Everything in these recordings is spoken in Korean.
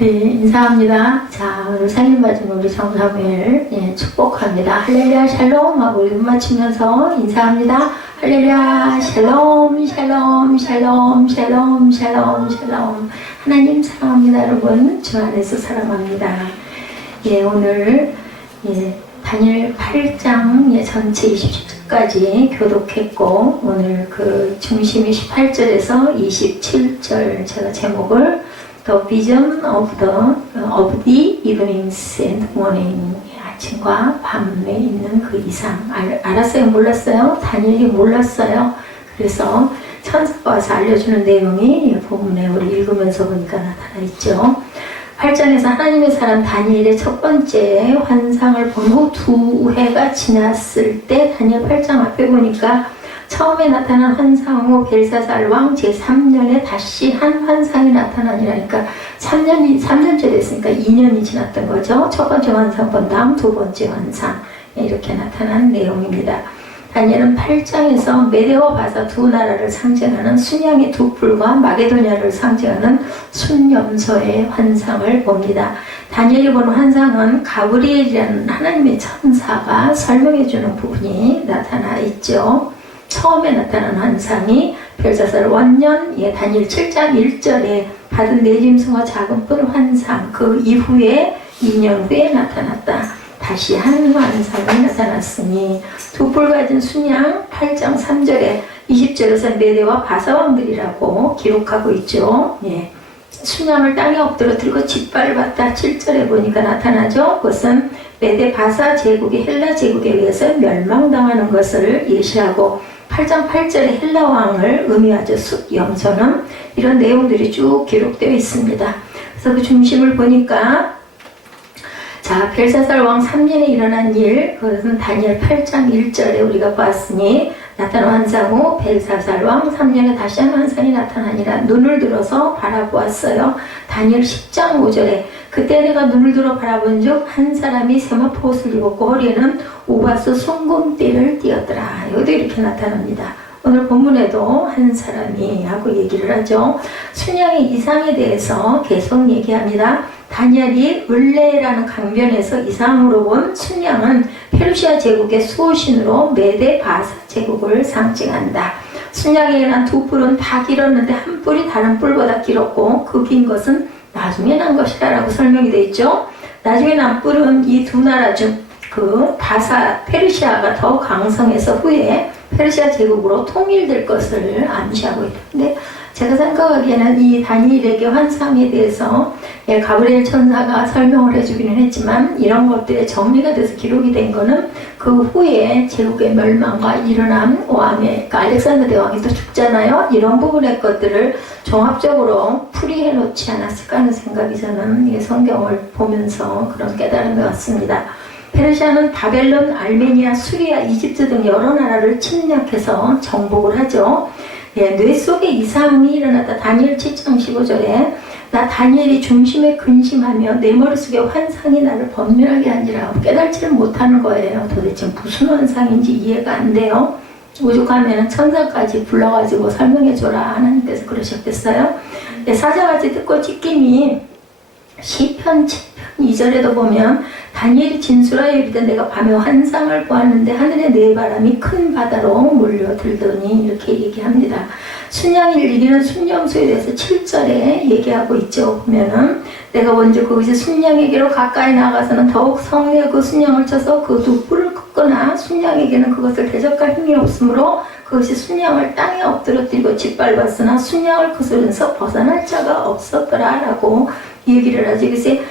인사합니다. 자, 오늘 생일 맞은 우리 정사무엘 축복합니다. 할렐루야 샬롬 하고 이름 맞추면서 인사합니다. 할렐루야 샬롬 샬롬 샬롬 샬롬 샬롬 샬롬. 하나님 사랑합니다. 여러분 주 안에서 사랑합니다. 오늘 다니엘 8장 전체 27절까지 교독했고, 오늘 그 중심이 18절에서 27절 제가 제목을 The Vision of the Evenings and Morning, 아침과 밤에 있는 그 이상. 알았어요? 몰랐어요? 다니엘이 몰랐어요. 그래서 천사가 와서 알려주는 내용이 본문에 우리 읽으면서 보니까 나타나 있죠. 8장에서 하나님의 사람 다니엘의 첫 번째 환상을 본 후 2해가 지났을 때, 다니엘 8장 앞에 보니까 처음에 나타난 환상 후 벨사살 왕 제3년에 다시 한 환상이 나타나니라니까 3년째 됐으니까 2년이 지났던 거죠. 첫 번째 환상 본 다음 두 번째 환상, 이렇게 나타난 내용입니다. 다니엘은 8장에서 메대와 바사 두 나라를 상징하는 순양의 두 뿔과 마게도냐를 상징하는 순염소의 환상을 봅니다. 다니엘이 본 환상은 가브리엘이라는 하나님의 천사가 설명해주는 부분이 나타나 있죠. 처음에 나타난 환상이 벨사살 원년 다니엘 7장 1절에 받은 네 짐승과 작은 뿔 환상, 그 이후에 2년 후에 나타났다. 다시 한 환상이 나타났으니 두 뿔 가진 순양 8장 3절에 20절에서 메대와 바사 왕들이라고 기록하고 있죠. 순양을 땅에 엎드러뜨리고 짓밟았다 7절에 보니까 나타나죠. 그것은 메대 바사 제국이 헬라 제국에 의해서 멸망당하는 것을 예시하고, 8장 8절에 헬라 왕을 의미하죠. 숫염소는. 이런 내용들이 쭉 기록되어 있습니다. 그래서 그 중심을 보니까, 자, 벨사살 왕 3년에 일어난 일, 그것은 다니엘 8장 1절에 우리가 봤으니, 나타난 환상 후 벨사살 왕 3년에 다시 한 환상이 나타나니라. 눈을 들어서 바라보았어요. 다니엘 10장 5절에 그때 내가 눈을 들어 바라본 즉 한 사람이 세마포 옷을 입었고 허리에는 우바스 송금띠를 띠었더라. 여기도 이렇게 나타납니다. 오늘 본문에도 한 사람이 하고 얘기를 하죠. 순양의 이상에 대해서 계속 얘기합니다. 다니엘이 을레라는 강변에서 이상으로 본 순양은 페르시아 제국의 수호신으로 메데 바사 제국을 상징한다. 순양에 일어난 두 뿔은 다 길었는데 한 뿔이 다른 뿔보다 길었고 그 긴 것은 나중에 난 것이다 라고 설명이 되어 있죠. 나중에 난 뿔은 이 두 나라 중 그 바사 페르시아가 더 강성해서 후에 페르시아 제국으로 통일될 것을 암시하고 있는데, 제가 생각하기에는 이 다니엘에게 환상에 대해서 가브리엘 천사가 설명을 해주기는 했지만, 이런 것들의 정리가 돼서 기록이 된 거는 그 후에 제국의 멸망과 일어난 왕의, 그러니까 알렉산더 대왕이 또 죽잖아요. 이런 부분의 것들을 종합적으로 풀이해 놓지 않았을까 하는 생각이 저는 성경을 보면서 그런 깨달음이 왔습니다. 페르시아는 바벨론, 알메니아, 수리아, 이집트 등 여러 나라를 침략해서 정복을 하죠. 뇌 속에 이상이 일어났다. 다니엘 7장 15절에 나 다니엘이 중심에 근심하며 내 머릿속에 환상이 나를 번면하게 하니라. 깨달지를 못하는 거예요. 도대체 무슨 환상인지 이해가 안 돼요. 오죽하면 천사까지 불러가지고 설명해줘라 하나님께서 그러셨겠어요. 사자같이 듣고 찢김이 시편 7편 2절에도 보면 다니엘이 진술하여 이르되 내가 밤에 환상을 보았는데 하늘의 네 바람이 큰 바다로 몰려들더니, 이렇게 얘기합니다. 순양을 이기는 순염소에 대해서 7절에 얘기하고 있죠. 보면은 내가 먼저 그것이 순양에게로 가까이 나가서는 더욱 성내어 그 순양을 쳐서 그 두 뿔을 꺾거나 순양에게는 그것을 대적할 힘이 없으므로 그것이 순양을 땅에 엎드러뜨리고 짓밟았으나 순양을 거스르면서 벗어날 자가 없었더라 라고 얘기를 하죠. 이것이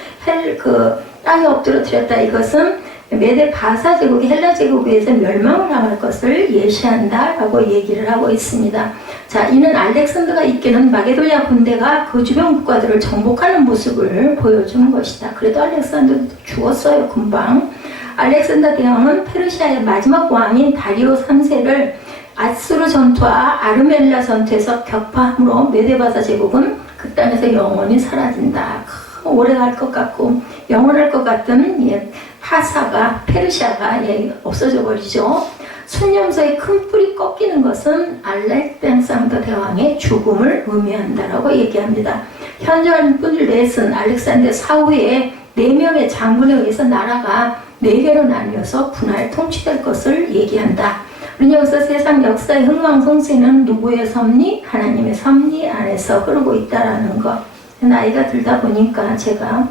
땅에 엎드러뜨렸다. 이것은 메데 바사 제국이 헬라 제국에 의해서 멸망을 당할 것을 예시한다 라고 얘기를 하고 있습니다. 자, 이는 알렉산더가 이끄는 마게도냐 군대가 그 주변 국가들을 정복하는 모습을 보여주는 것이다. 그래도 알렉산더도 죽었어요, 금방. 알렉산더 대왕은 페르시아의 마지막 왕인 다리오 3세를 아수르 전투와 아르멜라 전투에서 격파함으로 메데바사 제국은 그 땅에서 영원히 사라진다. 오래 갈 것 같고 영원할 것 같은 파사가, 페르시아가 없어져 버리죠. 순염소의 큰 뿔이 꺾이는 것은 알렉산더 대왕의 죽음을 의미한다라고 얘기합니다. 현존뿐을 내쓴 알렉산더 사후에 4명의 장군에 의해서 나라가 4개로 나뉘어서 분할 통치될 것을 얘기한다. 우리 여기서 세상 역사의 흥망성쇠는 누구의 섭리? 하나님의 섭리 안에서 흐르고 있다라는 것. 나이가 들다 보니까 제가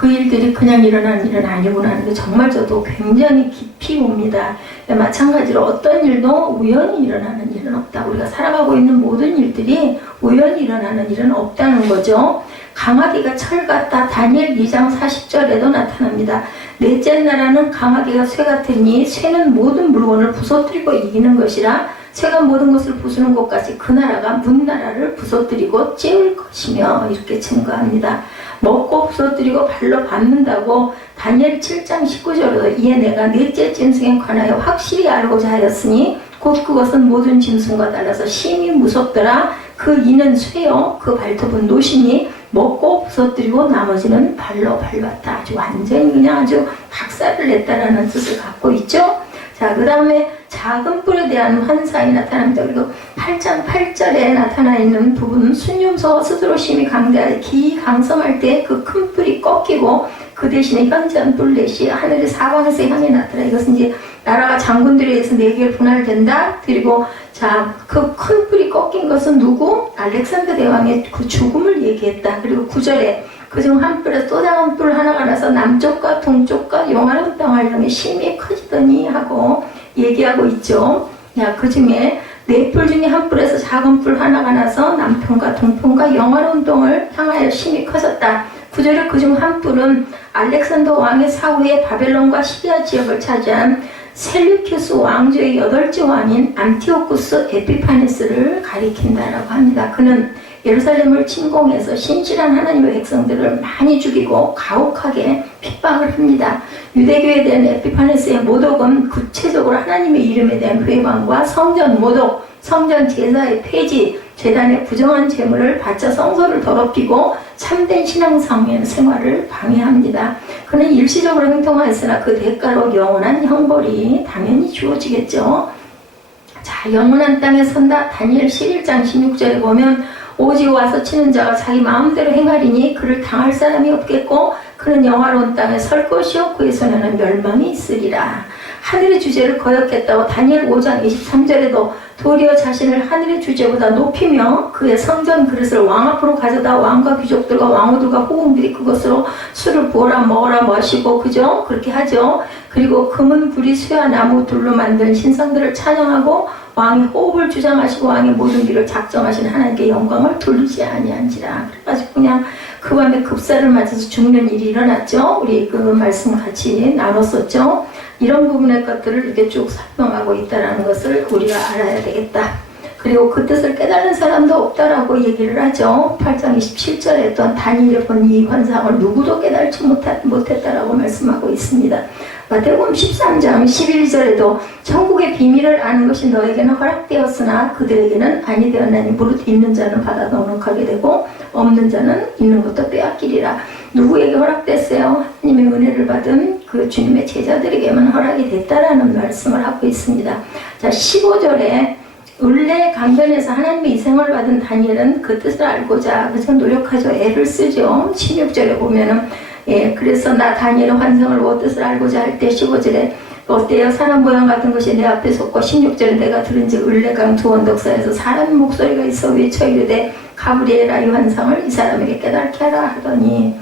그 일들이 그냥 일어나는 일은 아니구나 하는 게 정말 저도 굉장히 깊이 봅니다. 마찬가지로 어떤 일도 우연히 일어나는 일은 없다. 우리가 살아가고 있는 모든 일들이 우연히 일어나는 일은 없다는 거죠. 강아기가 철 같다. 다니엘 2장 40절에도 나타납니다. 넷째 나라는 강아기가 쇠 같으니 쇠는 모든 물건을 부서뜨리고 이기는 것이라 쇠가 모든 것을 부수는 것까지 그 나라가 문 나라를 부서뜨리고 찌울 것이며 이렇게 증거합니다. 먹고 부서뜨리고 발로 밟는다고 다니엘 7장 19절에도 이에 내가 넷째 짐승에 관하여 확실히 알고자 하였으니 곧 그것은 모든 짐승과 달라서 심히 무섭더라. 그 이는 쇠요 그 발톱은 노시니 먹고 부서뜨리고 나머지는 발로 밟았다. 아주 완전히 그냥 아주 박살을 냈다라는 뜻을 갖고 있죠. 자, 그 다음에 작은 뿔에 대한 환상이 나타납니다. 그리고 8장 8절에 나타나 있는 부분은 순념서 스스로심이 기강성할 때 그 큰 뿔이 꺾이고 그 대신에 현저한 뿔렛이 하늘의 사방에서 향해 나타나. 이것은 이제 나라가 장군들에 의해서 4개로 분할된다. 그리고 자, 그 큰 뿔이 꺾인 것은 누구? 알렉산더 대왕의 그 죽음을 얘기했다. 그리고 9절에 그중 한 뿔에 또 다른 뿔 하나가 나서 남쪽과 동쪽과 영화로운 땅을 향해 심히 커지더니 하고 얘기하고 있죠. 야, 그 중에 4뿔 중에 한 뿔에서 작은 뿔 하나가 나서 남편과 동편과 영화로운 땅을 향하여 심히 커졌다. 9절에 그중 한 뿔은 알렉산더 왕의 사후에 바벨론과 시리아 지역을 차지한 셀루키우스 왕조의 8째 왕인 안티오쿠스 에피파네스를 가리킨다라고 합니다. 그는 예루살렘을 침공해서 신실한 하나님의 백성들을 많이 죽이고 가혹하게 핍박을 합니다. 유대교에 대한 에피파네스의 모독은 구체적으로 하나님의 이름에 대한 회방과 성전 모독, 성전 제사의 폐지, 제단의 부정한 제물을 바쳐 성소를 더럽히고 참된 신앙상의 생활을 방해합니다. 그는 일시적으로 행동하였으나 그 대가로 영원한 형벌이 당연히 주어지겠죠. 자, 영원한 땅에 선다. 다니엘 11장 16절에 보면 오직 와서 치는 자가 자기 마음대로 행하리니 그를 당할 사람이 없겠고 그는 영화로운 땅에 설 것이요 그의 손에는 멸망이 있으리라. 하늘의 주제를 거역했다고 다니엘 5장 23절에도 도리어 자신을 하늘의 주제보다 높이며 그의 성전 그릇을 왕 앞으로 가져다 왕과 귀족들과 왕후들과 호궁들이 그것으로 술을 부어라 먹어라 마시고 그죠? 그렇게 하죠. 그리고 금은 구리 쇠와 나무 둘로 만든 신상들을 찬양하고 왕이 호흡을 주장하시고 왕의 모든 길을 작정하신 하나님께 영광을 돌리지 아니한지라. 그래가지고 그냥 그 밤에 급사를 맞아서 죽는 일이 일어났죠. 우리 그 말씀 같이 나눴었죠. 이런 부분의 것들을 이렇게 쭉 설명하고 있다는 것을 우리가 알아야 되겠다. 그리고 그 뜻을 깨달은 사람도 없다라고 얘기를 하죠. 8장 27절에 또 다니엘이 본 이 환상을 누구도 깨달지 못했다라고 말씀하고 있습니다. 마태복음 13장 11절에도 천국의 비밀을 아는 것이 너에게는 허락되었으나 그들에게는 아니 되었나니 무릇 있는 자는 받아 넉넉하게 되고 없는 자는 있는 것도 빼앗기리라. 누구에게 허락됐어요? 하나님의 은혜를 받은 그 주님의 제자들에게만 허락이 됐다라는 말씀을 하고 있습니다. 자, 15절에 을레 강변에서 하나님의 이생을 받은 다니엘은 그 뜻을 알고자 그저 노력하죠. 애를 쓰죠. 16절에 보면은 그래서 나 다니엘의 환상을 뭐 뜻을 알고자 할 때 15절에 어때요? 사람 모양 같은 것이 내 앞에 섰고 16절에 내가 들은즉 을레강 두 언덕 사이에서 사람의 목소리가 있어 외쳐 이르되 가브리엘아 이 환상을 이 사람에게 깨닫게 하라 하더니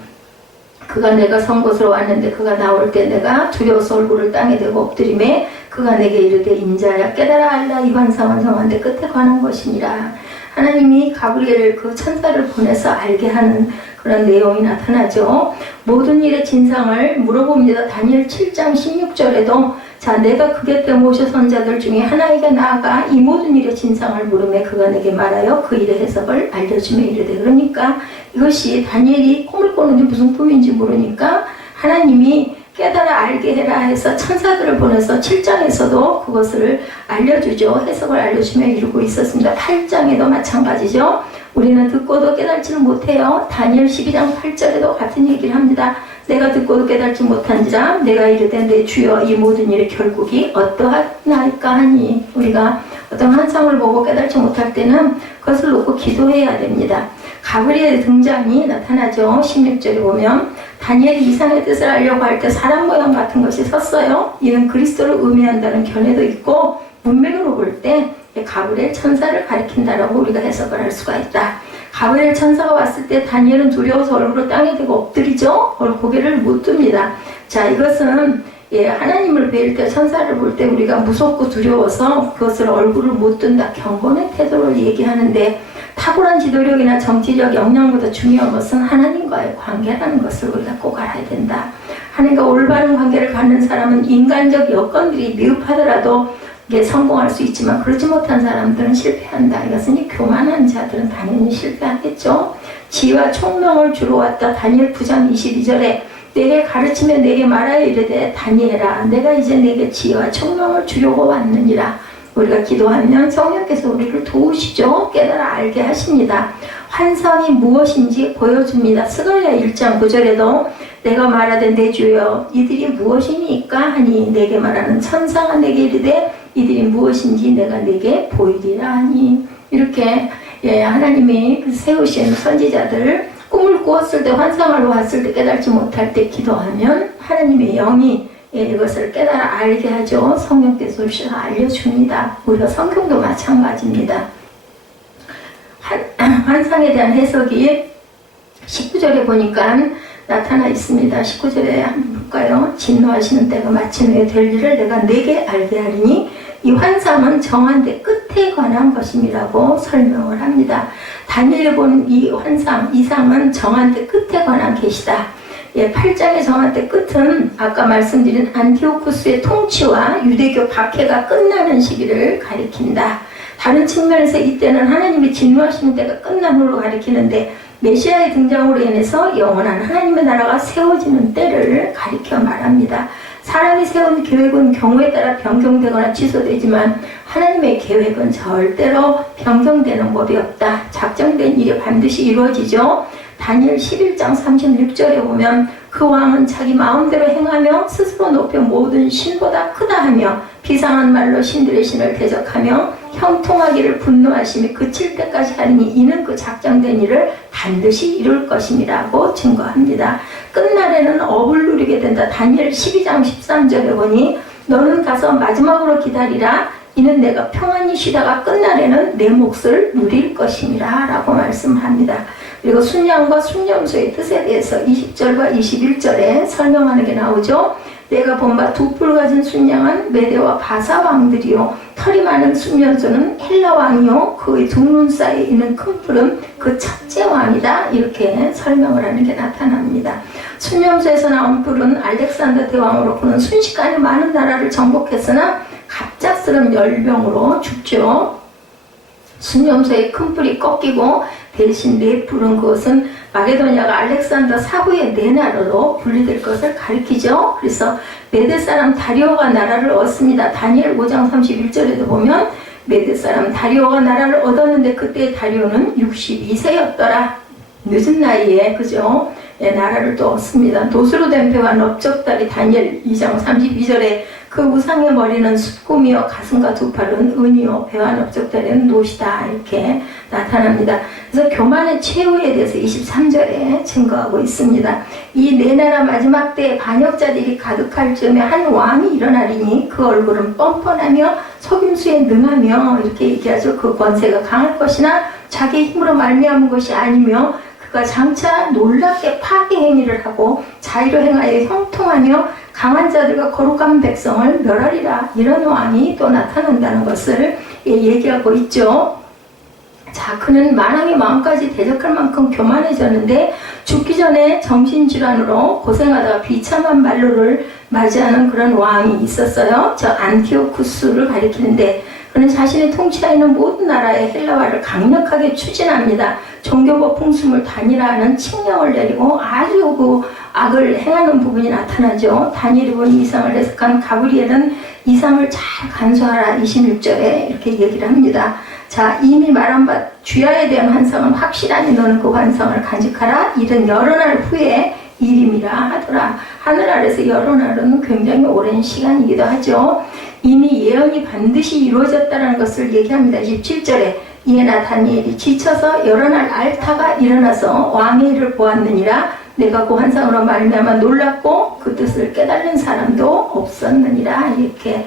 그가 내가 선 곳으로 왔는데 그가 나올 때 내가 두려워서 얼굴을 땅에 대고 엎드리매 그가 내게 이르되 인자야 깨달아 알라 이 환상은 정한데 끝에 관한 것이니라. 하나님이 가브리엘 그 천사를 보내서 알게 하는 그런 내용이 나타나죠. 모든 일의 진상을 물어봅니다. 다니엘 7장 16절에도 자 내가 그 곁에 모셔선 자들 중에 하나에게 나아가 이 모든 일의 진상을 물으매 그가 내게 말하여 그 일의 해석을 알려주며 이르되 그러니까 이것이 다니엘이 꿈을 꾸는지 무슨 꿈인지 모르니까 하나님이 깨달아 알게 해라 해서 천사들을 보내서 7장에서도 그것을 알려주죠. 해석을 알려주며 이루고 있었습니다. 8장에도 마찬가지죠. 우리는 듣고도 깨달지를 못해요. 다니엘 12장 8절에도 같은 얘기를 합니다. 내가 듣고도 깨달지 못한지라 내가 이르되 내 주여 이 모든 일의 결국이 어떠하나이까 하니 우리가 어떤 환상을 보고 깨달지 못할 때는 그것을 놓고 기도해야 됩니다. 가브리엘의 등장이 나타나죠. 16절에 보면 다니엘이 이상의 뜻을 알려고 할 때 사람 모양 같은 것이 섰어요. 이는 그리스도를 의미한다는 견해도 있고 문맥으로 볼 때 가브리엘 천사를 가리킨다라고 우리가 해석을 할 수가 있다. 가브리엘 천사가 왔을 때 다니엘은 두려워서 얼굴을 땅에 대고 엎드리죠. 고개를 못 듭니다. 자, 이것은 하나님을 뵐 때 천사를 볼 때 우리가 무섭고 두려워서 그것을 얼굴을 못 든다, 경건의 태도를 얘기하는데 탁월한 지도력이나 정치적 역량보다 중요한 것은 하나님과의 관계라는 것을 우리가 꼭 알아야 된다. 하나님과 올바른 관계를 갖는 사람은 인간적 여건들이 미흡하더라도 성공할 수 있지만 그렇지 못한 사람들은 실패한다. 이것은 교만한 자들은 당연히 실패하겠죠. 지혜와 총명을 주러 왔다. 다니엘 9장 22절에 내게 가르치며 내게 말하여 이르되 다니엘아 내가 이제 내게 지혜와 총명을 주려고 왔느니라. 우리가 기도하면 성령께서 우리를 도우시죠. 깨달아 알게 하십니다. 환상이 무엇인지 보여줍니다. 스가랴 1장 9절에도 내가 말하되 내 주여 이들이 무엇이니까 하니 내게 말하는 천사가 내게 이르되 이들이 무엇인지 내가 내게 보이리라 하니. 이렇게 하나님이 세우신 선지자들 꿈을 꾸었을 때 환상을 보았을 때 깨달지 못할 때 기도하면 하나님의 영이 이것을 깨달아 알게 하죠. 성령께서 알려줍니다. 우리가 성경도 마찬가지입니다. 환상에 대한 해석이 19절에 보니까 나타나 있습니다. 19절에 한번 볼까요? 진노하시는 때가 마침 후에 될 일을 내가 내게 알게 하리니 이 환상은 정한 데 끝에 관한 것임이라고 설명을 합니다. 다니엘이 본 이 환상, 이상은 정한 데 끝에 관한 계시다. 8장의 정한 때 끝은 아까 말씀드린 안티오쿠스의 통치와 유대교 박해가 끝나는 시기를 가리킨다. 다른 측면에서 이때는 하나님이 진노하시는 때가 끝난 후로 가리키는데 메시아의 등장으로 인해서 영원한 하나님의 나라가 세워지는 때를 가리켜 말합니다. 사람이 세운 계획은 경우에 따라 변경되거나 취소되지만 하나님의 계획은 절대로 변경되는 법이 없다. 작정된 일이 반드시 이루어지죠. 다니엘 11장 36절에 보면 그 왕은 자기 마음대로 행하며 스스로 높여 모든 신보다 크다 하며 비상한 말로 신들의 신을 대적하며 형통하기를 분노하심이 그칠 때까지 하리니 이는 그 작정된 일을 반드시 이룰 것임이라고 증거합니다. 끝날에는 업을 누리게 된다. 다니엘 12장 13절에 보니 너는 가서 마지막으로 기다리라. 이는 내가 평안히 쉬다가 끝날에는 내 몫을 누릴 것임이라 라고 말씀합니다. 그리고 순양과 순념소의 뜻에 대해서 20절과 21절에 설명하는 게 나오죠. 내가 본 바 두 뿔 가진 순양은 메대와 바사 왕들이요 털이 많은 순념소는 헬라 왕이요 그의 두 눈 사이에 있는 큰 뿔은 그 첫째 왕이다. 이렇게 설명을 하는 게 나타납니다. 순념소에서 나온 뿔은 알렉산더 대왕으로부는 순식간에 많은 나라를 정복했으나 갑작스런 열병으로 죽죠. 순념소의 큰 뿔이 꺾이고 대신 네 뿔은 그것은 마게도냐가 알렉산더 사후의 네 나라로 분리될 것을 가리키죠. 그래서 메대 사람 다리오가 나라를 얻습니다. 다니엘 5장 31절에도 보면 메대 사람 다리오가 나라를 얻었는데 그때 다리오는 62세였더라. 늦은 나이에 그죠? 나라를 또 얻습니다. 도수로 된 배와 넓적다리 다니엘 2장 32절에 그 우상의 머리는 숫꿈이요 가슴과 두 팔은 은이요 배와 넓적다리는 노시다. 이렇게 나타납니다. 그래서 교만의 최후에 대해서 23절에 증거하고 있습니다. 이 네 나라 마지막 때에 반역자들이 가득할 즈음에 한 왕이 일어나리니 그 얼굴은 뻔뻔하며 속임수에 능하며 이렇게 얘기하죠. 그 권세가 강할 것이나 자기 힘으로 말미암은 것이 아니며 그가 장차 놀랍게 파괴 행위를 하고 자의로 행하여 형통하며 강한 자들과 거룩한 백성을 멸하리라. 이런 왕이 또 나타난다는 것을 얘기하고 있죠. 자, 그는 만왕의 마음까지 대적할 만큼 교만해졌는데 죽기 전에 정신질환으로 고생하다가 비참한 말로를 맞이하는 그런 왕이 있었어요. 저 안티오쿠스를 가리키는데 그는 자신이 통치하는 모든 나라의 헬라화를 강력하게 추진합니다. 종교법 풍습을 단일화하는 칙령을 내리고 아주 그 악을 행하는 부분이 나타나죠. 다니엘이 본 이상을 해석한 가브리엘은 이상을 잘 간수하라 26절에 이렇게 얘기를 합니다. 자, 이미 말한 바 주야에 대한 환상은 확실하니 너는 그 환상을 간직하라. 이른 여러 날 후에 일임이라 하더라. 하늘 아래서 여러 날은 굉장히 오랜 시간이기도 하죠. 이미 예언이 반드시 이루어졌다는 것을 얘기합니다. 27절에 이에 나 다니엘이 지쳐서 여러 날 앓다가 일어나서 왕의 일을 보았느니라. 내가 그 환상으로 말미암아 놀랐고 그 뜻을 깨달은 사람도 없었느니라. 이렇게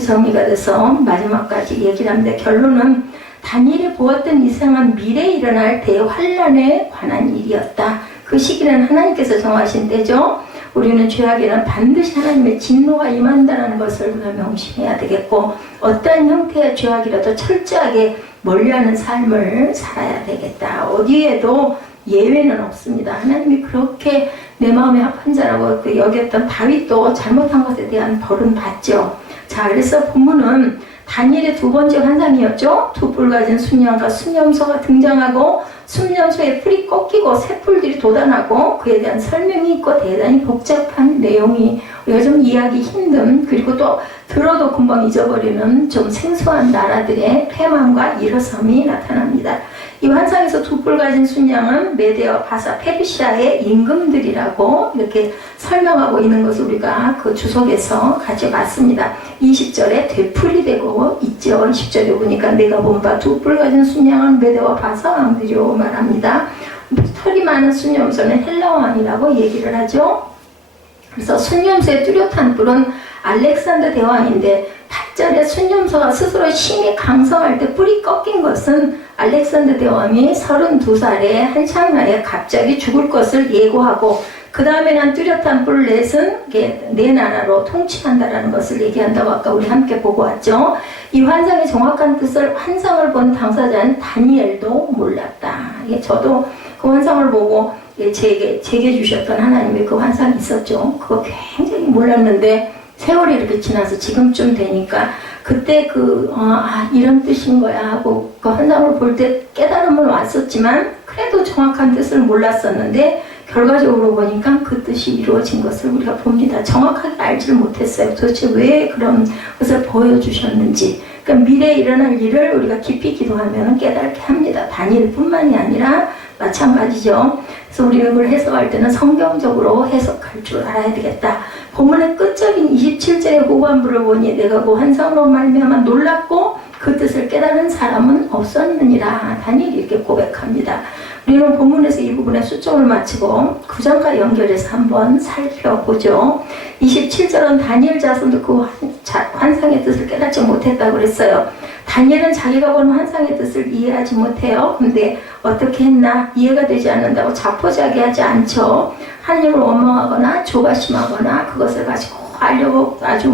정리가 돼서 마지막까지 얘기를 합니다. 결론은 다니엘이 보았던 이상한 미래에 일어날 대환란에 관한 일이었다. 그 시기는 하나님께서 정하신 때죠. 우리는 죄악에는 반드시 하나님의 진노가 임한다는 것을 우리가 명심해야 되겠고, 어떠한 형태의 죄악이라도 철저하게 멀리하는 삶을 살아야 되겠다. 어디에도 예외는 없습니다. 하나님이 그렇게 내 마음에 합한 자라고 여겼던 다윗도 잘못한 것에 대한 벌은 받죠. 자, 그래서 본문은 다니엘의 두 번째 환상이었죠. 두 뿔 가진 순양과 순염소가 등장하고 순염소의 뿔이 꺾이고 새 뿔들이 돋아나고 그에 대한 설명이 있고 대단히 복잡한 내용이 우리가 좀 이해하기 힘든, 그리고 또 들어도 금방 잊어버리는 좀 생소한 나라들의 패망과 일어섬이 나타납니다. 이 환상에서 두 뿔 가진 순양은 메데와 바사 페르시아의 임금들이라고 이렇게 설명하고 있는 것을 우리가 그 주석에서 가져갔습니다. 20절에 되풀이 되고 있죠. 20절에 보니까 내가 본 바 두 뿔 가진 순양은 메데와 바사 왕들이요 말합니다. 털이 많은 순염소는 헬라 왕이라고 얘기를 하죠. 그래서 순염소의 뚜렷한 뿔은 알렉산더 대왕인데 8절에 순염소가 스스로 힘이 강성할 때 뿔이 꺾인 것은 알렉산더 대왕이 32살에 한창 나이에 갑자기 죽을 것을 예고하고 그 다음에 난 뚜렷한 뿔 넷은 네 나라로 통치한다라는 것을 얘기한다고 아까 우리 함께 보고 왔죠. 이 환상의 정확한 뜻을 환상을 본 당사자는 다니엘도 몰랐다. 저도 그 환상을 보고 제게 주셨던 하나님의 그 환상이 있었죠. 그거 굉장히 몰랐는데 세월이 이렇게 지나서 지금쯤 되니까 그때 이런 뜻인 거야 하고 그 환상을 볼 때 깨달음은 왔었지만 그래도 정확한 뜻을 몰랐었는데 결과적으로 보니까 그 뜻이 이루어진 것을 우리가 봅니다. 정확하게 알지를 못했어요. 도대체 왜 그런 것을 보여주셨는지. 그러니까 미래에 일어날 일을 우리가 깊이 기도하면 깨닫게 합니다. 다니엘뿐만이 아니라 마찬가지죠. 그래서 우리가 그걸 해석할 때는 성경적으로 해석할 줄 알아야 되겠다. 본문의 끝절인 27절의 후반부를 보니 내가 그 환상으로 말미암아 놀랐고 그 뜻을 깨달은 사람은 없었느니라. 다니엘이 이렇게 고백합니다. 우리는 본문에서 이 부분의 수정을 마치고 9장과 연결해서 한번 살펴보죠. 27절은 다니엘 자손도 그 환상의 뜻을 깨닫지 못했다고 그랬어요. 다니엘은 자기가 본 환상의 뜻을 이해하지 못해요. 근데 어떻게 했나? 이해가 되지 않는다고 자포자기하지 않죠. 하나님을 원망하거나 조바심하거나 그것을 가지고 하려고 아주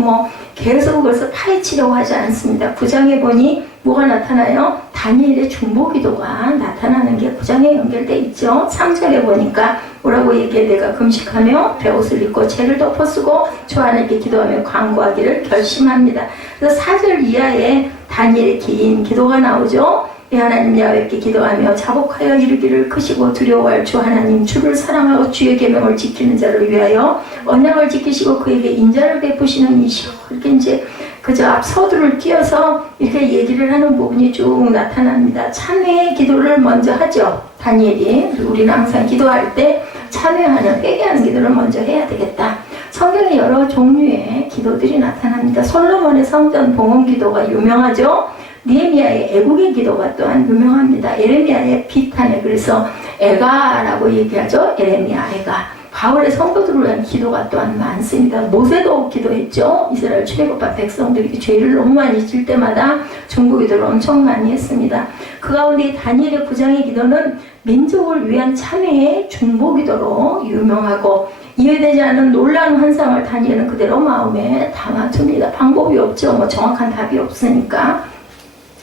계속 그것을 파헤치려고 하지 않습니다. 9장에 보니 뭐가 나타나요? 다니엘의 중보기도가 나타나는 게 9장에 연결되어 있죠. 3절에 보니까 뭐라고 얘기해? 내가 금식하며 베옷을 입고 죄를 덮어쓰고 주 하나님께 기도하며 간구하기를 결심합니다. 그래서 4절 이하에 다니엘의 긴 기도가 나오죠. 하나님 야훼께 기도하며 자복하여 이르기를 크시고 두려워할 주 하나님, 주를 사랑하고 주의 계명을 지키는 자를 위하여 언약을 지키시고 그에게 인자를 베푸시는 이시오. 이렇게 이제 그저 앞 서두를 띄어서 이렇게 얘기를 하는 부분이 쭉 나타납니다. 참회의 기도를 먼저 하죠. 다니엘이. 우리는 항상 기도할 때 참회하는, 회개하는 기도를 먼저 해야 되겠다. 성경에 여러 종류의 기도들이 나타납니다. 솔로몬의 성전 봉헌 기도가 유명하죠. 느헤미야의 애국의 기도가 또한 유명합니다. 예레미야의 비탄에, 그래서 애가라고 얘기하죠. 예레미야 애가. 바울의 성도들을 위한 기도가 또한 많습니다. 모세도 기도했죠. 이스라엘 출애굽한 백성들이 죄를 너무 많이 질 때마다 중보기도를 엄청 많이 했습니다. 그 가운데 다니엘의 9장의 기도는 민족을 위한 참회의 중보기도로 유명하고, 이해되지 않는 놀라운 환상을 다니엘은 그대로 마음에 담아둡니다. 방법이 없죠. 정확한 답이 없으니까.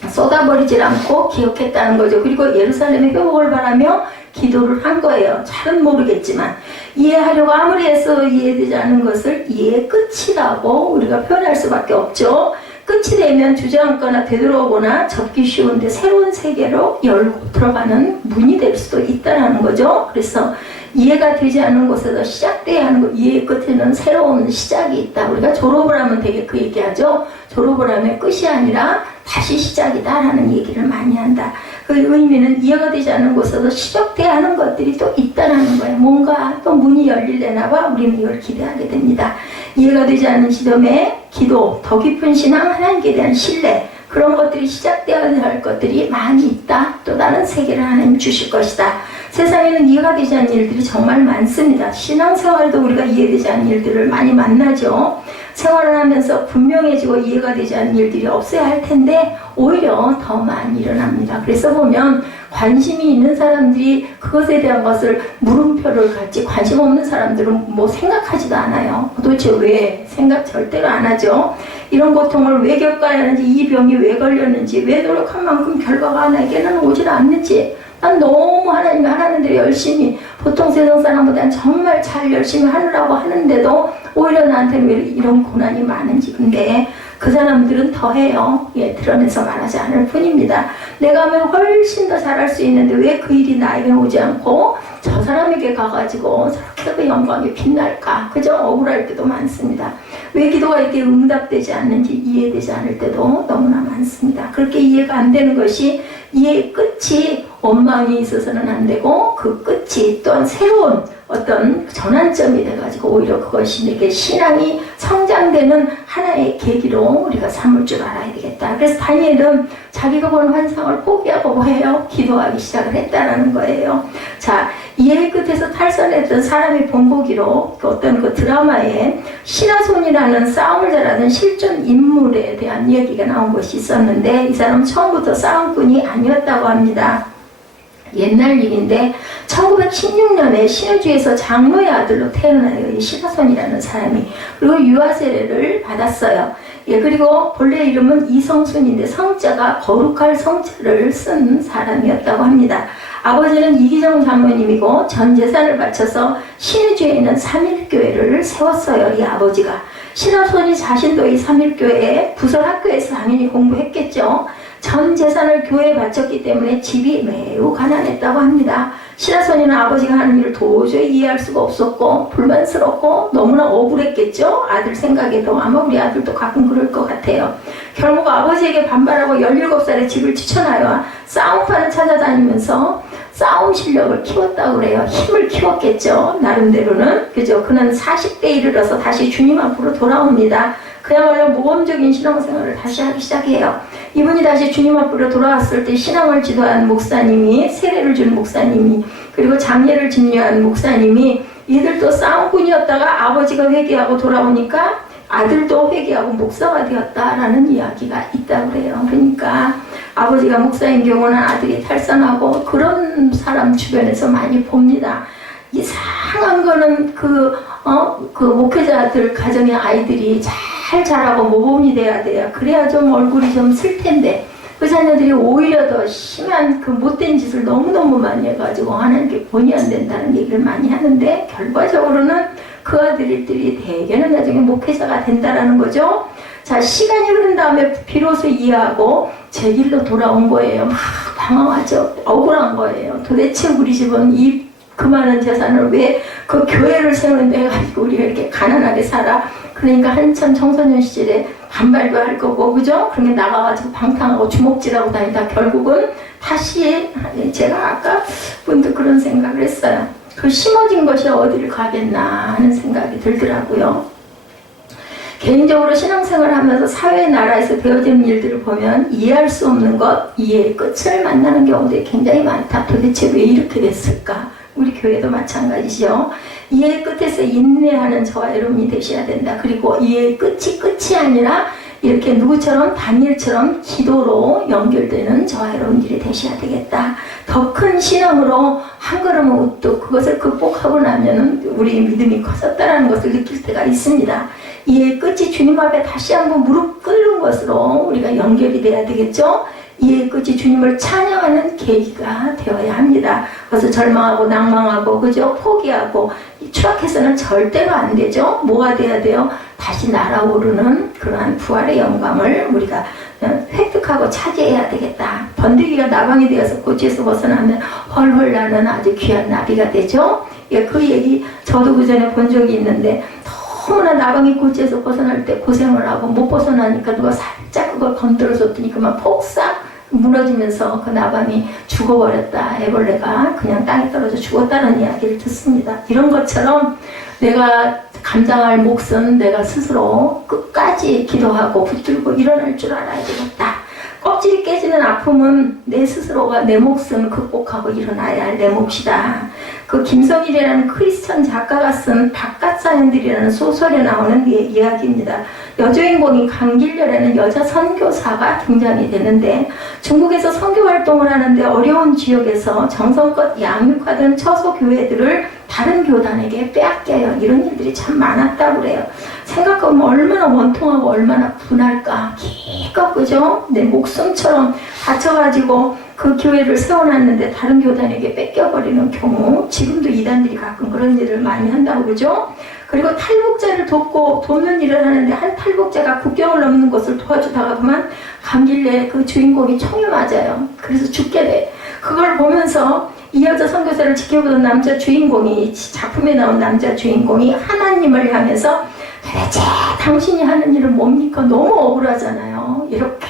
쏟아버리질 않고 기억했다는 거죠. 그리고 예루살렘의 회복을 바라며 기도를 한 거예요. 잘은 모르겠지만 이해하려고 아무리 해서 이해되지 않는 것을 이해의 끝이라고 우리가 표현할 수밖에 없죠. 끝이 되면 주저앉거나 되돌아오거나 접기 쉬운데 새로운 세계로 열고 들어가는 문이 될 수도 있다는 거죠. 그래서 이해가 되지 않는 곳에서 시작돼야 하는 것, 이해의 끝에는 새로운 시작이 있다. 우리가 졸업을 하면 되게 그 얘기하죠. 졸업을 하면 끝이 아니라 다시 시작이다라는 얘기를 많이 한다. 그 의미는 이해가 되지 않는 곳에서 시작돼야 하는 것들이 또 있다라는 거예요. 뭔가 또 문이 열릴래나 봐. 우리는 이걸 기대하게 됩니다. 이해가 되지 않는 시점에 기도, 더 깊은 신앙, 하나님께 대한 신뢰, 그런 것들이 시작되어야 할 것들이 많이 있다. 또 다른 세계를 하나님 주실 것이다. 세상에는 이해가 되지 않는 일들이 정말 많습니다. 신앙생활도 우리가 이해되지 않는 일들을 많이 만나죠. 생활을 하면서 분명해지고 이해가 되지 않는 일들이 없어야 할 텐데 오히려 더 많이 일어납니다. 그래서 보면 관심이 있는 사람들이 그것에 대한 것을 물음표를 갖지 관심 없는 사람들은 뭐 생각하지도 않아요. 도대체 왜? 생각 절대로 안 하죠. 이런 고통을 왜 겪어야 하는지, 이 병이 왜 걸렸는지, 왜 노력한 만큼 결과가 나에게는 오질 않는지, 난 너무 하나님이 하라는 대로 열심히, 보통 세상 사람보다는 정말 잘 열심히 하느라고 하는데도 오히려 나한테는 왜 이런 고난이 많은지. 근데 그 사람들은 더해요. 드러내서 말하지 않을 뿐입니다. 내가 하면 훨씬 더 잘할 수 있는데 왜 그 일이 나에게 오지 않고 저 사람에게 가가지고 저렇게 그 영광이 빛날까? 그저 억울할 때도 많습니다. 왜 기도가 이렇게 응답되지 않는지 이해되지 않을 때도 너무나 많습니다. 그렇게 이해가 안 되는 것이 이해의 끝이 원망이 있어서는 안 되고 그 끝이 또한 새로운 어떤 전환점이 돼가지고 오히려 그것이 내게 신앙이 성장되는 하나의 계기로 우리가 삼을 줄 알아야 되겠다. 그래서 다니엘은 자기가 본 환상을 포기하고 뭐해요? 기도하기 시작을 했다는 거예요. 자, 이해의 끝에서 탈선했던 사람의 본보기로 어떤 그 드라마에 신하손이라는 싸움을 잘하는 실존 인물에 대한 이야기가 나온 것이 있었는데 이 사람은 처음부터 싸움꾼이 아니었다고 합니다. 옛날 일인데 1916년에 신의주에서 장로의 아들로 태어나요. 이 신하손이라는 사람이. 그리고 유아 세례를 받았어요. 그리고 본래 이름은 이성순인데 성자가 거룩할 성자를 쓴 사람이었다고 합니다. 아버지는 이기정 장로님이고 전 재산을 바쳐서 신의주에 있는 삼일교회를 세웠어요. 이 아버지가. 신하손이 자신도 이 삼일교회 부설학교에서 당연히 공부했겠죠. 전 재산을 교회에 바쳤기 때문에 집이 매우 가난했다고 합니다. 신하손이는 아버지가 하는 일을 도저히 이해할 수가 없었고 불만스럽고 너무나 억울했겠죠. 아들 생각에도 아마 우리 아들도 가끔 그럴 것 같아요. 결국 아버지에게 반발하고 17살에 집을 추천하여 싸움판을 찾아다니면서 싸움 실력을 키웠다고 그래요. 힘을 키웠겠죠. 나름대로는. 그죠? 그는 40대에 이르러서 다시 주님 앞으로 돌아옵니다. 그야말로 모범적인 신앙생활을 다시 하기 시작해요. 이분이 다시 주님 앞으로 돌아왔을 때 신앙을 지도한 목사님이, 세례를 준 목사님이, 그리고 장례를 집례한 목사님이 이들도 싸움꾼이었다가 아버지가 회개하고 돌아오니까 아들도 회개하고 목사가 되었다라는 이야기가 있다고 그래요. 그러니까 아버지가 목사인 경우는 아들이 탈선하고 그런 사람 주변에서 많이 봅니다. 이상한 거는 그 목회자들 가정의 아이들이 잘 자라고 모범이 돼야 돼요. 그래야 좀 얼굴이 좀 쓸 텐데 그 자녀들이 오히려 더 심한 그 못된 짓을 너무너무 많이 해가지고 하나님께 본이 안 된다는 얘기를 많이 하는데 결과적으로는 그 아들들이 대개는 나중에 목회자가 된다라는 거죠. 자, 시간이 흐른 다음에 비로소 이해하고 제 길로 돌아온 거예요. 막 당황하죠. 억울한 거예요. 도대체 우리 집은 그 많은 재산을 왜 그 교회를 세우는데 해가지고 우리가 이렇게 가난하게 살아. 그러니까 한참 청소년 시절에 반발도 할 거고, 그죠? 그렇게 나가가지고 방탕하고 주먹질하고 다니다 결국은 다시, 제가 아까 문득 그런 생각을 했어요. 그 심어진 것이 어디를 가겠나 하는 생각이 들더라고요. 개인적으로 신앙생활을 하면서 사회 나라에서 되어지는 일들을 보면 이해할 수 없는 것, 이해의 끝을 만나는 경우들이 굉장히 많다. 도대체 왜 이렇게 됐을까? 우리 교회도 마찬가지죠. 이해의 끝에서 인내하는 저와 여러분이 되셔야 된다. 그리고 이해의 끝이 아니라 이렇게 누구처럼 다니엘처럼 기도로 연결되는 저와 여러분들이 되셔야 되겠다. 더 큰 신앙으로 한 걸음을 우뚝 그것을 극복하고 나면은 우리 믿음이 커졌다라는 것을 느낄 때가 있습니다. 이해의 끝이 주님 앞에 다시 한번 무릎 꿇는 것으로 우리가 연결이 돼야 되겠죠. 이해의 끝이 주님을 찬양하는 계기가 되어야 합니다. 그래서 절망하고 낭망하고 그죠? 포기하고 추락해서는 절대로 안 되죠. 뭐가 돼야 돼요? 다시 날아오르는 그러한 부활의 영광을 우리가 획득하고 차지해야 되겠다. 번데기가 나방이 되어서 꼬치에서 벗어나면 헐헐 나는 아주 귀한 나비가 되죠. 그 얘기 저도 그 전에 본 적이 있는데 너무나 나방이 꼬치에서 벗어날 때 고생을 하고 못 벗어나니까 누가 살짝 그걸 건드려줬더니 그만 폭삭 무너지면서 그 나방이 죽어버렸다. 애벌레가 그냥 땅에 떨어져 죽었다는 이야기를 듣습니다. 이런 것처럼 내가 감당할 몫은 내가 스스로 끝까지 기도하고 붙들고 일어날 줄 알아야 되겠다. 껍질이 깨지는 아픔은 내 스스로가 내 몫은 극복하고 일어나야 할 내 몫이다. 그 김성일이라는 크리스천 작가가 쓴 바깥 사연들이라는 소설에 나오는 이야기입니다. 여주인공이 강길렬이라는 여자 선교사가 등장이 되는데 중국에서 선교 활동을 하는데 어려운 지역에서 정성껏 양육하던 처소 교회들을 다른 교단에게 빼앗겨요. 이런 일들이 참 많았다고 그래요. 생각해보면 얼마나 원통하고 얼마나 분할까. 기껏 그죠? 내 목숨처럼 다쳐가지고 그 교회를 세워놨는데 다른 교단에게 뺏겨버리는 경우, 지금도 이단들이 가끔 그런 일을 많이 한다고 그러죠. 그리고 탈북자를 돕는 일을 하는데 한 탈북자가 국경을 넘는 것을 도와주다가 보면 감길래 그 주인공이 총에 맞아요. 그래서 죽게 돼. 그걸 보면서 이 여자 선교사를 지켜보던 남자 주인공이, 작품에 나온 남자 주인공이 하나님을 향해서 도대체 당신이 하는 일은 뭡니까? 너무 억울하잖아요. 이렇게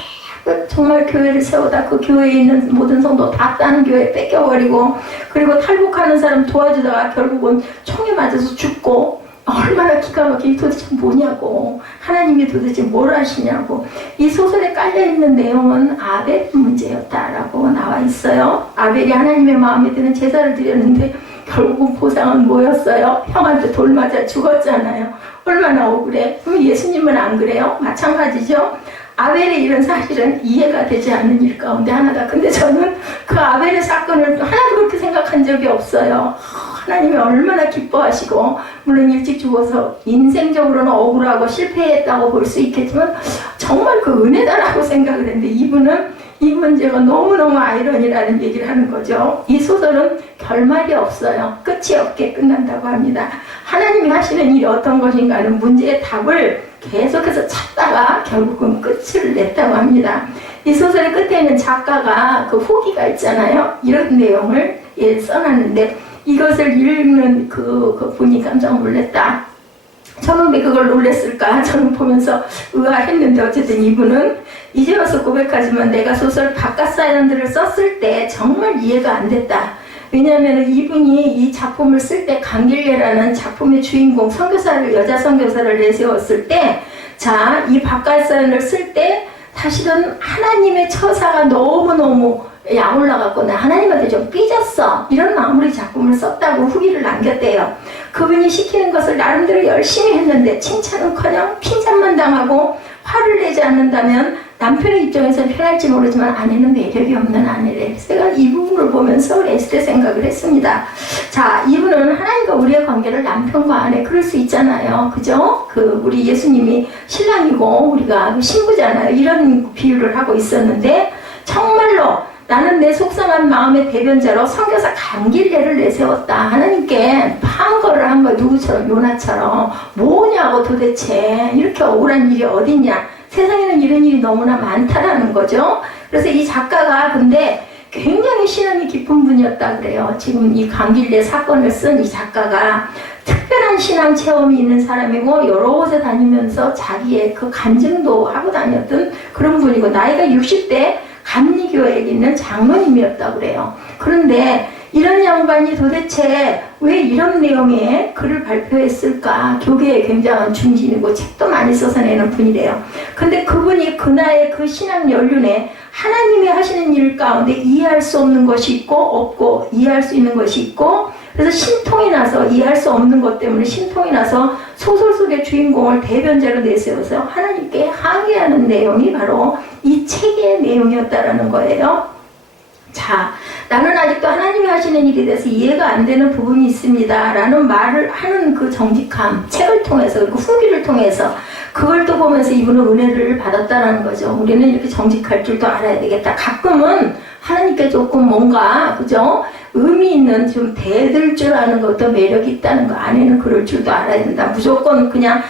정말 교회를 세우다 그 교회에 있는 모든 성도 다 다른 교회에 뺏겨버리고, 그리고 탈북하는 사람 도와주다가 결국은 총에 맞아서 죽고, 얼마나 기가 막히게 도대체 뭐냐고, 하나님이 도대체 뭘 하시냐고. 이 소설에 깔려있는 내용은 아벨 문제였다라고 나와 있어요. 아벨이 하나님의 마음에 드는 제사를 드렸는데 결국은 보상은 뭐였어요? 형한테 돌 맞아 죽었잖아요. 얼마나 억울해. 그럼 예수님은 안 그래요? 마찬가지죠. 아벨의 이런 사실은 이해가 되지 않는 일 가운데 하나다. 근데 저는 그 아벨의 사건을 하나도 그렇게 생각한 적이 없어요. 하나님이 얼마나 기뻐하시고, 물론 일찍 죽어서 인생적으로는 억울하고 실패했다고 볼 수 있겠지만 정말 그 은혜다라고 생각을 했는데, 이분은 이 문제가 너무너무 아이러니라는 얘기를 하는 거죠. 이 소설은 결말이 없어요. 끝이 없게 끝난다고 합니다. 하나님이 하시는 일이 어떤 것인가 하는 문제의 답을 계속해서 찾다가 결국은 끝을 냈다고 합니다. 이 소설의 끝에 있는 작가가 그 후기가 있잖아요. 이런 내용을 써놨는데, 이것을 읽는 그 분이 깜짝 놀랐다. 저는 왜 그걸 놀랐을까? 저는 보면서 의아했는데, 어쨌든 이분은 이제 와서 고백하지만 내가 소설 바깥 사연들을 썼을 때 정말 이해가 안 됐다. 왜냐하면 이분이 이 작품을 쓸 때 강길례라는 작품의 주인공 여자 선교사를 내세웠을 때, 자, 이 바깥 사연을 쓸 때 사실은 하나님의 처사가 너무너무 약올라갖고 나 하나님한테 좀 삐졌어, 이런 마음으로 이 작품을 썼다고 후기를 남겼대요. 그분이 시키는 것을 나름대로 열심히 했는데 칭찬은커녕 핀잔만 당하고 화를 내지 않는다면 남편의 입장에서는 편할지 모르지만 아내는 매력이 없는 아내래. 제가 이 부분을 보면서 애쓰게 생각을 했습니다. 자, 이분은 하나님과 우리의 관계를 남편과 아내, 그럴 수 있잖아요. 그죠? 우리 예수님이 신랑이고 우리가 신부잖아요. 이런 비유를 하고 있었는데, 정말로 나는 내 속상한 마음의 대변자로 선교사 강길례를 내세웠다. 하나님께 판거를 한 거야. 누구처럼? 요나처럼. 뭐냐고 도대체. 이렇게 억울한 일이 어딨냐. 세상에는 이런 일이 너무나 많다라는 거죠. 그래서 이 작가가 근데 굉장히 신앙이 깊은 분이었다 그래요. 지금 이 강길례 사건을 쓴 이 작가가 특별한 신앙 체험이 있는 사람이고, 여러 곳에 다니면서 자기의 그 간증도 하고 다녔던 그런 분이고, 나이가 60대 감리교회에 있는 장로님이었다고 그래요. 그런데 이런 양반이 도대체 왜 이런 내용의 글을 발표했을까? 교계에 굉장한 중진이고 책도 많이 써서 내는 분이래요. 근데 그분이 그날의 그 신앙 연륜에 하나님이 하시는 일 가운데 이해할 수 없는 것이 있고, 없고, 이해할 수 있는 것이 있고, 그래서 신통이 나서, 이해할 수 없는 것 때문에 신통이 나서 소설 속의 주인공을 대변자로 내세워서 하나님께 항의하는 내용이 바로 이 책의 내용이었다라는 거예요. 자, 나는 아직도 하나님이 하시는 일에 대해서 이해가 안 되는 부분이 있습니다 라는 말을 하는 그 정직함, 책을 통해서, 그리고 후기를 통해서 그걸 또 보면서 이분은 은혜를 받았다는 거죠. 우리는 이렇게 정직할 줄도 알아야 되겠다. 가끔은 하나님께 조금 뭔가, 그죠? 의미 있는 좀 대들 줄 아는 것도 매력이 있다는 거. 아내는 그럴 줄도 알아야 된다. 무조건 그냥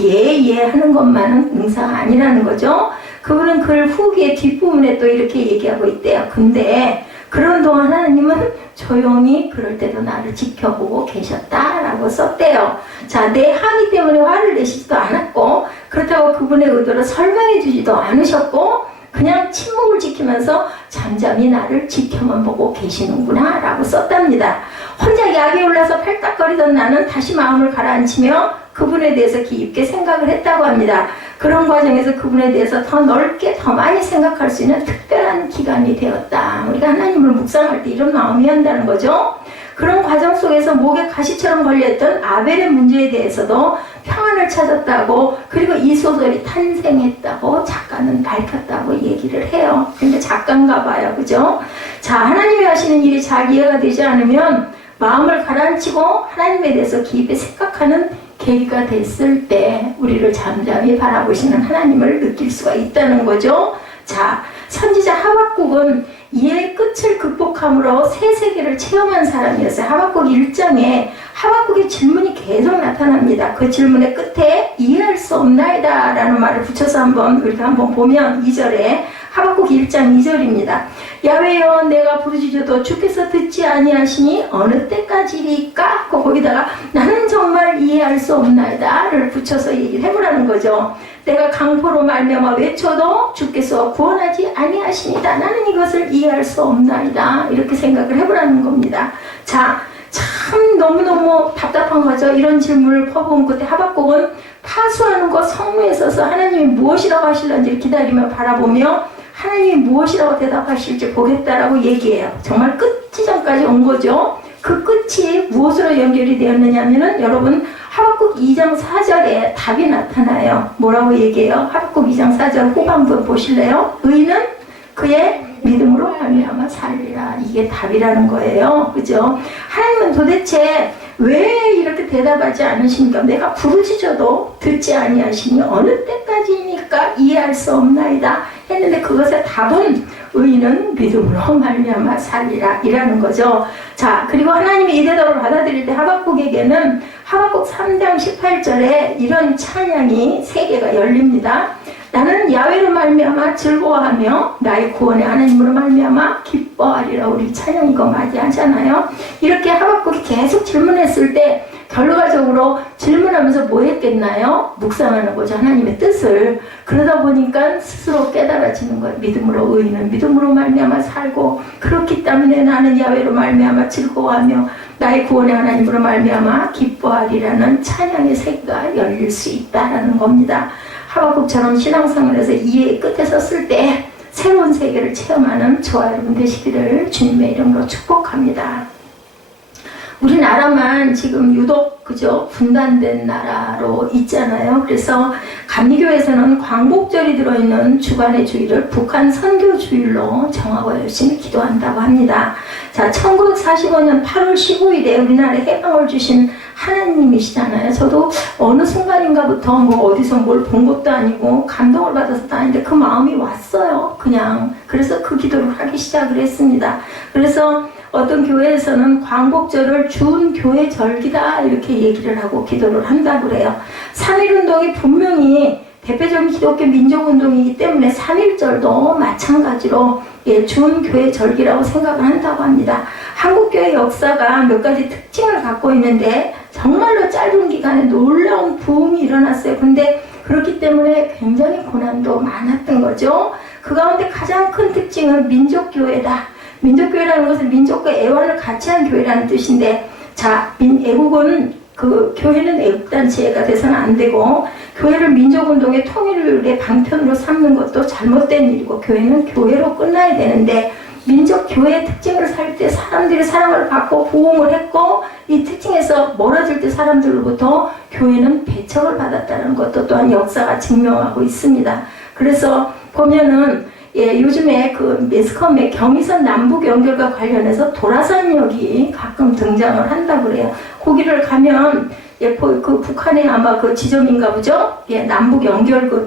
예 하는 것만은 응사가 아니라는 거죠. 그분은 글 후기의 뒷부분에 또 이렇게 얘기하고 있대요. 근데 그런 동안 하나님은 조용히 그럴 때도 나를 지켜보고 계셨다라고 썼대요. 자, 내 항의 때문에 화를 내시지도 않았고, 그렇다고 그분의 의도를 설명해 주지도 않으셨고, 그냥 침묵을 지키면서 잠잠히 나를 지켜만 보고 계시는구나 라고 썼답니다. 혼자 약에 올라서 팔딱거리던 나는 다시 마음을 가라앉히며 그분에 대해서 깊게 생각을 했다고 합니다. 그런 과정에서 그분에 대해서 더 넓게 더 많이 생각할 수 있는 특별한 기간이 되었다. 우리가 하나님을 묵상할 때 이런 마음이 한다는 거죠. 그런 과정 속에서 목에 가시처럼 걸렸던 아벨의 문제에 대해서도 평안을 찾았다고, 그리고 이 소설이 탄생했다고 작가는 밝혔다고 얘기를 해요. 근데 작가인가 봐요. 그죠? 자, 하나님이 하시는 일이 잘 이해가 되지 않으면 마음을 가라앉히고 하나님에 대해서 깊이 생각하는 계기가 됐을 때 우리를 잠잠히 바라보시는 하나님을 느낄 수가 있다는 거죠. 자, 선지자 하박국은 이해의 끝을 극복함으로 새 세계를 체험한 사람이었어요. 하박국 1장에 하박국의 질문이 계속 나타납니다. 그 질문의 끝에 이해할 수 없나이다 라는 말을 붙여서 우리가 한번 보면 2절에 하박국 1장 2절입니다. 야훼여 내가 부르짖어도 주께서 듣지 아니하시니 어느 때까지리까? 거기다가 나는 정말 이해할 수 없나이다를 붙여서 얘기를 해보라는 거죠. 내가 강포로 말미암아 외쳐도 주께서 구원하지 아니하시니다. 나는 이것을 이해할 수 없나이다. 이렇게 생각을 해보라는 겁니다. 자, 참 너무너무 답답한 거죠. 이런 질문을 퍼부은 끝에 하박국은 파수하는 것 성무에 서서 하나님이 무엇이라고 하실런지를 기다리며 바라보며 하나님이 무엇이라고 대답하실지 보겠다라고 얘기해요. 정말 끝 지점까지 온 거죠. 그 끝이 무엇으로 연결이 되었느냐 하면은 여러분 하박국 2장 4절에 답이 나타나요. 뭐라고 얘기해요? 하박국 2장 4절 후반부 보실래요? 의인은 그의 믿음으로 말미암아 살리라. 이게 답이라는 거예요. 그죠? 하나님은 도대체 왜 이렇게 대답하지 않으십니까? 내가 부르짖어도 듣지 아니하시니 어느 때까지니까 이해할 수 없나이다 했는데 그것의 답은 의인은 믿음으로 말미암아 살리라 이라는 거죠. 자, 그리고 하나님이 이 대답을 받아들일 때 하박국에게는 하박국 3장 18절에 이런 찬양이 3개가 열립니다. 나는 야훼로 말미암아 즐거워하며 나의 구원의 하나님으로 말미암아 기뻐하리라. 우리 찬양 이거 맞이하잖아요. 이렇게 하박국이 계속 질문했을 때 결과적으로 질문하면서 뭐 했겠나요? 묵상하는 거죠. 하나님의 뜻을. 그러다 보니까 스스로 깨달아지는 거예요. 믿음으로 의인은 믿음으로 말미암아 살고 그렇기 때문에 나는 야훼로 말미암아 즐거워하며 나의 구원의 하나님으로 말미암아 기뻐하리라는 찬양의 세계가 열릴 수 있다라는 겁니다. 하박국처럼 신앙생활에서 이해의 끝에 섰을 때 새로운 세계를 체험하는 저와 여러분 되시기를 주님의 이름으로 축복합니다. 우리나라만 지금 유독 그죠 분단된 나라로 있잖아요. 그래서 감리교에서는 광복절이 들어있는 주간의 주일을 북한 선교주일로 정하고 열심히 기도한다고 합니다. 자, 1945년 8월 15일에 우리나라에 해방을 주신 하나님이시잖아요. 저도 어느 순간인가부터 뭐 어디서 뭘 본 것도 아니고 감동을 받아서도 아닌데 그 마음이 왔어요. 그냥. 그래서 그 기도를 하기 시작을 했습니다. 그래서 어떤 교회에서는 광복절을 준교회 절기다 이렇게 얘기를 하고 기도를 한다고 그래요. 3.1운동이 분명히 대표적인 기독교 민족운동이기 때문에 3.1절도 마찬가지로 준교회 절기라고 생각을 한다고 합니다. 한국교회 역사가 몇 가지 특징을 갖고 있는데 정말로 짧은 기간에 놀라운 부흥이 일어났어요. 근데 그렇기 때문에 굉장히 고난도 많았던 거죠. 그 가운데 가장 큰 특징은 민족교회다. 민족교회라는 것은 민족과 애환을 같이 한 교회라는 뜻인데, 자, 애국은 교회는 애국단체가 돼서는 안 되고, 교회를 민족운동의 통일의 방편으로 삼는 것도 잘못된 일이고, 교회는 교회로 끝나야 되는데, 민족교회의 특징을 살 때 사람들이 사랑을 받고 부흥을 했고, 이 특징에서 멀어질 때 사람들로부터 교회는 배척을 받았다는 것도 또한 역사가 증명하고 있습니다. 그래서 보면은 요즘에 그 매스컴에 경의선 남북 연결과 관련해서 도라산역이 가끔 등장을 한다고 그래요. 거기를 가면 그 북한의 아마 그 지점인가 보죠? 남북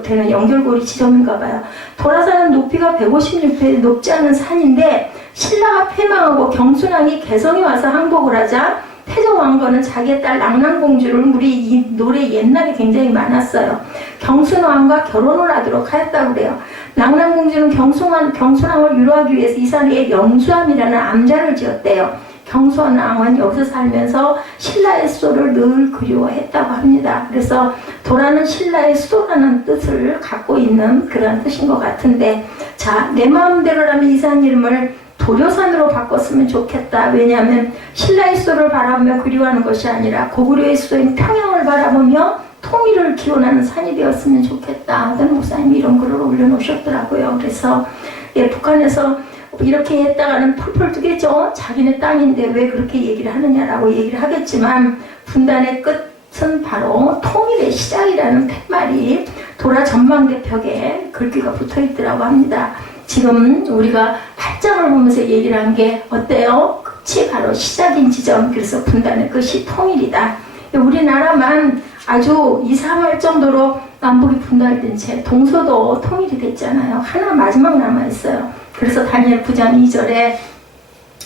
되는 연결고리 지점인가 봐요. 도라산은 높이가 156m 높지 않은 산인데 신라가 패망하고 경순왕이 개성에 와서 항복을 하자 태조왕건은 자기의 딸 랑랑공주를 우리 이 노래 옛날에 굉장히 많았어요. 경순왕과 결혼을 하도록 하였다고 그래요. 랑랑공주는 경순왕을 위로하기 위해서 이 산에 영수함이라는 암자를 지었대요. 경순왕은 여기서 살면서 신라의 수도를 늘 그리워했다고 합니다. 그래서 도라는 신라의 수도라는 뜻을 갖고 있는 그런 뜻인 것 같은데, 자, 내 마음대로라면 이 산 이름을 도료산으로 바꿨으면 좋겠다. 왜냐하면 신라의 수도를 바라보며 그리워하는 것이 아니라 고구려의 수도인 평양을 바라보며 통일을 기원하는 산이 되었으면 좋겠다. 어떤 목사님이 이런 글을 올려놓으셨더라고요. 그래서 북한에서 이렇게 했다가는 펄펄 뜨겠죠. 자기네 땅인데 왜 그렇게 얘기를 하느냐라고 얘기를 하겠지만 분단의 끝은 바로 통일의 시작이라는 팻말이 도라 전망대 벽에 글귀가 붙어있더라고 합니다. 지금 우리가 8장을 보면서 얘기를 한 게 어때요? 끝이 바로 시작인 지점. 그래서 분단의 끝이 통일이다. 우리나라만 아주 이상할 정도로 남북이 분단된 채 동서도 통일이 됐잖아요. 하나 마지막 남아있어요. 그래서 다니엘 9장 2절에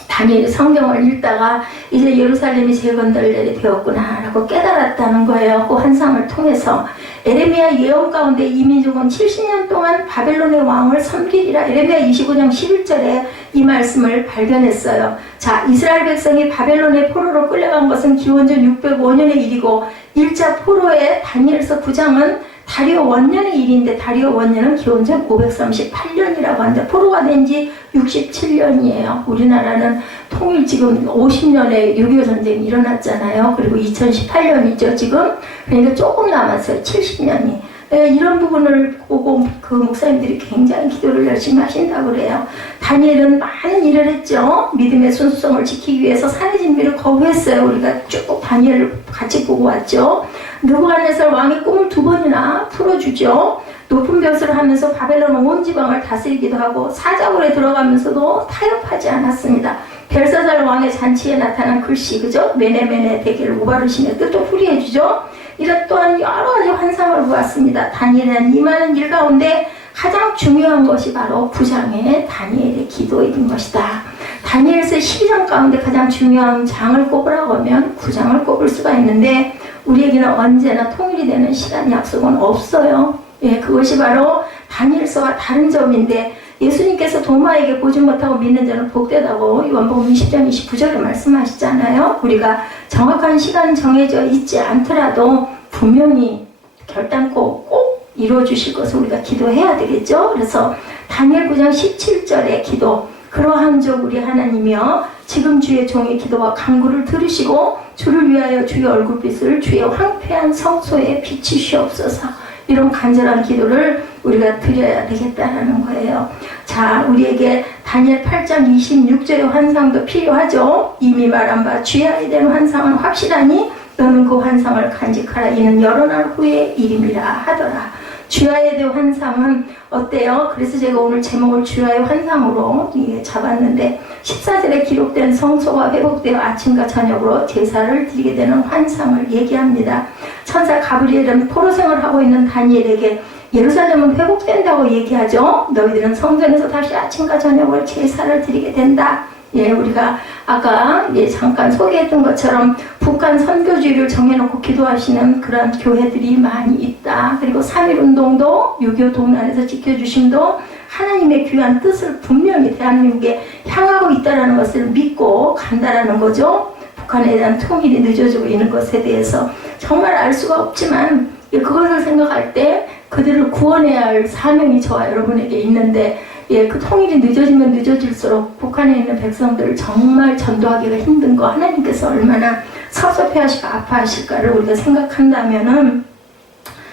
다니엘이 성경을 읽다가 이제 예루살렘이 재건될 날이 되었구나 라고 깨달았다는 거예요. 그 환상을 통해서 에레미야 예언 가운데 이 민족은 70년 동안 바벨론의 왕을 섬기리라. 에레미야 25장 11절에 이 말씀을 발견했어요. 자, 이스라엘 백성이 바벨론의 포로로 끌려간 것은 기원전 605년의 일이고 1차 포로의 다니엘서 9장은 다리오 원년의 일인데 다리오 원년은 기원전 538년이라고 하는데 포로가 된 지 67년이에요. 우리나라는 통일 지금 50년에 6.25 전쟁이 일어났잖아요. 그리고 2018년이죠 지금. 그러니까 조금 남았어요. 70년이. 이런 부분을 보고 그 목사님들이 굉장히 기도를 열심히 하신다고 그래요. 다니엘은 많은 일을 했죠. 믿음의 순수성을 지키기 위해서 산의 진미를 거부했어요. 우리가 쭉 다니엘을 같이 보고 왔죠. 느부갓네살 왕의 꿈을 2번이나 풀어주죠. 높은 벼슬을 하면서 바벨론 온 지방을 다스리기도 하고 사자굴에 들어가면서도 타협하지 않았습니다. 벨사살 왕의 잔치에 나타난 글씨, 그죠? 메네메네 대계를 우바르심의 뜻도 풀이해주죠. 이런 또한 여러 가지 환상을 보았습니다. 다니엘은 이 많은 일 가운데 가장 중요한 것이 바로 9장의 다니엘의 기도인 것이다. 다니엘서 12장 가운데 가장 중요한 장을 꼽으라고 하면 9장을 꼽을 수가 있는데 우리에게는 언제나 통일이 되는 시간 약속은 없어요. 예, 그것이 바로 다니엘서와 다른 점인데 예수님께서 도마에게 보지 못하고 믿는 자는 복되다고 요한복음 20장 29절에 말씀하시잖아요. 우리가 정확한 시간 정해져 있지 않더라도 분명히 결단코 꼭 이루어주실 것을 우리가 기도해야 되겠죠. 그래서 다니엘 9장 17절의 기도, 그러한 적 우리 하나님이여 지금 주의 종의 기도와 간구를 들으시고 주를 위하여 주의 얼굴빛을 주의 황폐한 성소에 비치시옵소서. 이런 간절한 기도를 우리가 드려야 되겠다라는 거예요. 자, 우리에게 다니엘 8장 26절의 환상도 필요하죠. 이미 말한 바 주야에 대한 환상은 확실하니 너는 그 환상을 간직하라. 이는 여러 날 후의 일임이라 하더라. 주야에 대한 환상은 어때요? 그래서 제가 오늘 제목을 주야의 환상으로 잡았는데 14절에 기록된 성소가 회복되어 아침과 저녁으로 제사를 드리게 되는 환상을 얘기합니다. 천사 가브리엘은 포로생을 하고 있는 다니엘에게 예루살렘은 회복된다고 얘기하죠. 너희들은 성전에서 다시 아침과 저녁으로 제사를 드리게 된다. 예, 우리가 아까 잠깐 소개했던 것처럼 북한 선교주의를 정해놓고 기도하시는 그런 교회들이 많이 있다. 그리고 3.1운동도 6.25 동란에서 지켜주심도 하나님의 귀한 뜻을 분명히 대한민국에 향하고 있다는 것을 믿고 간다라는 거죠. 북한에 대한 통일이 늦어지고 있는 것에 대해서 정말 알 수가 없지만 그것을 생각할 때 그들을 구원해야 할 사명이 저와 여러분에게 있는데 그 통일이 늦어지면 늦어질수록 북한에 있는 백성들을 정말 전도하기가 힘든 거 하나님께서 얼마나 섭섭해하시고 아파하실까를 우리가 생각한다면은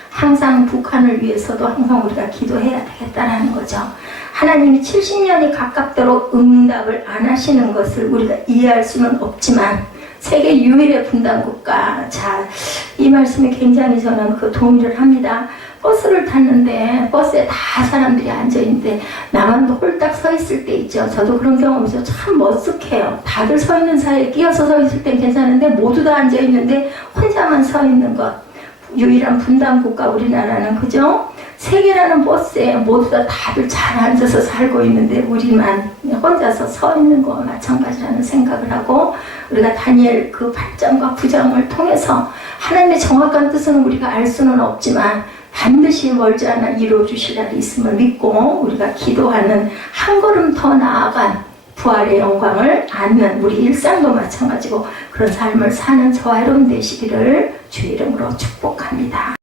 항상 북한을 위해서도 항상 우리가 기도해야 되겠다라는 거죠. 하나님이 70년이 가깝도록 응답을 안 하시는 것을 우리가 이해할 수는 없지만 세계 유일의 분단국가, 자, 이 말씀이 굉장히 저는 동의를 합니다. 버스를 탔는데 버스에 다 사람들이 앉아있는데 나만 홀딱 서 있을 때 있죠. 저도 그런 경험이 있어요. 참 머쓱해요. 다들 서 있는 사이에 끼어서 서 있을 땐 괜찮은데 모두 다 앉아있는데 혼자만 서 있는 것. 유일한 분단국가 우리나라는, 그죠? 세계라는 버스에 모두 다 다들 잘 앉아서 살고 있는데 우리만 혼자서 서 있는 거와 마찬가지라는 생각을 하고 우리가 다니엘 그 8장과 9장을 통해서 하나님의 정확한 뜻은 우리가 알 수는 없지만 반드시 멀지 않아 이루어주실 날이 있음을 믿고 우리가 기도하는 한 걸음 더 나아간 부활의 영광을 안는 우리 일상도 마찬가지고 그런 삶을 사는 저와 여러분 되시기를 주의 이름으로 축복합니다.